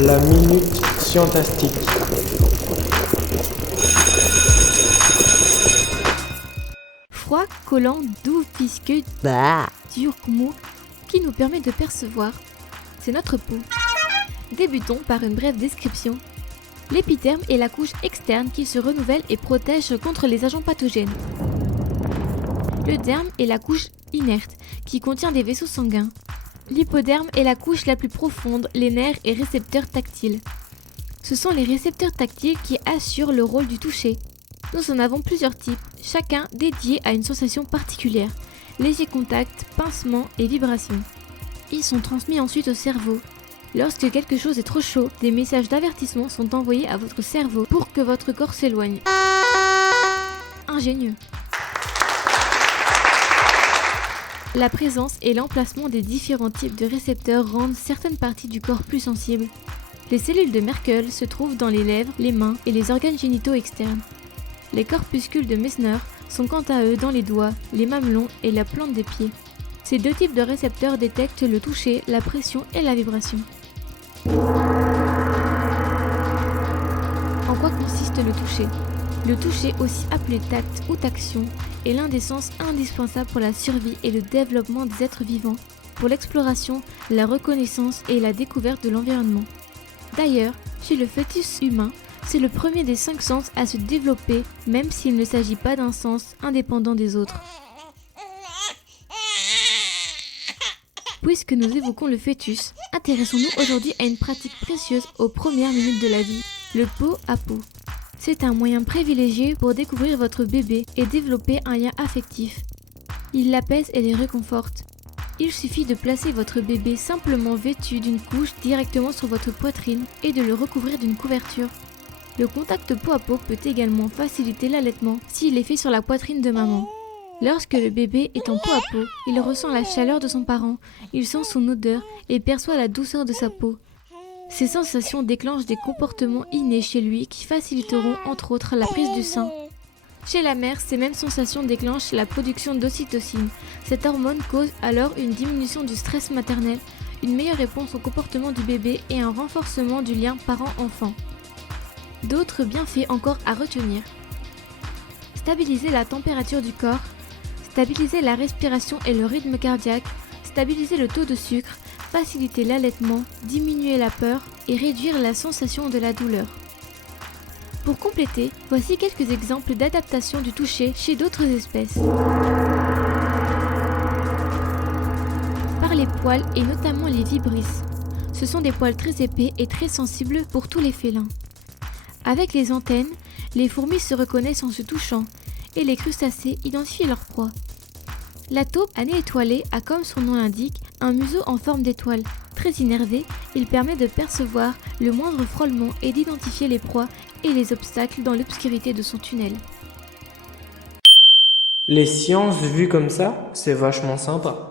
La minute scientastique. Froid, collant, doux, visqueux, dur, mou, qui nous permet de percevoir. C'est notre peau. Débutons par une brève description. L'épiderme est la couche externe qui se renouvelle et protège contre les agents pathogènes. Le derme est la couche inerte qui contient des vaisseaux sanguins. L'hypoderme est la couche la plus profonde, les nerfs et récepteurs tactiles. Ce sont les récepteurs tactiles qui assurent le rôle du toucher. Nous en avons plusieurs types, chacun dédié à une sensation particulière. Léger contact, pincement et vibration. Ils sont transmis ensuite au cerveau. Lorsque quelque chose est trop chaud, des messages d'avertissement sont envoyés à votre cerveau pour que votre corps s'éloigne. Ingénieux. La présence et l'emplacement des différents types de récepteurs rendent certaines parties du corps plus sensibles. Les cellules de Merkel se trouvent dans les lèvres, les mains et les organes génitaux externes. Les corpuscules de Messner sont quant à eux dans les doigts, les mamelons et la plante des pieds. Ces deux types de récepteurs détectent le toucher, la pression et la vibration. En quoi consiste le toucher ? Le toucher, aussi appelé tact ou taction, est l'un des sens indispensables pour la survie et le développement des êtres vivants, pour l'exploration, la reconnaissance et la découverte de l'environnement. D'ailleurs, chez le fœtus humain, c'est le premier des 5 sens à se développer, même s'il ne s'agit pas d'un sens indépendant des autres. Puisque nous évoquons le fœtus, intéressons-nous aujourd'hui à une pratique précieuse aux premières minutes de la vie, le pot à pot. C'est un moyen privilégié pour découvrir votre bébé et développer un lien affectif. Il l'apaise et les réconforte. Il suffit de placer votre bébé simplement vêtu d'une couche directement sur votre poitrine et de le recouvrir d'une couverture. Le contact peau à peau peut également faciliter l'allaitement s'il est fait sur la poitrine de maman. Lorsque le bébé est en peau à peau, il ressent la chaleur de son parent, il sent son odeur et perçoit la douceur de sa peau. Ces sensations déclenchent des comportements innés chez lui qui faciliteront entre autres la prise du sein. Chez la mère, ces mêmes sensations déclenchent la production d'ocytocine. Cette hormone cause alors une diminution du stress maternel, une meilleure réponse au comportement du bébé et un renforcement du lien parent-enfant. D'autres bienfaits encore à retenir. Stabiliser la température du corps, stabiliser la respiration et le rythme cardiaque, stabiliser le taux de sucre, faciliter l'allaitement, diminuer la peur et réduire la sensation de la douleur. Pour compléter, voici quelques exemples d'adaptation du toucher chez d'autres espèces. Par les poils et notamment les vibrisses. Ce sont des poils très épais et très sensibles pour tous les félins. Avec les antennes, les fourmis se reconnaissent en se touchant et les crustacés identifient leur proie. La taupe à nez étoilé a, comme son nom l'indique, un museau en forme d'étoile. Très innervé, il permet de percevoir le moindre frôlement et d'identifier les proies et les obstacles dans l'obscurité de son tunnel. Les sciences vues comme ça, c'est vachement sympa.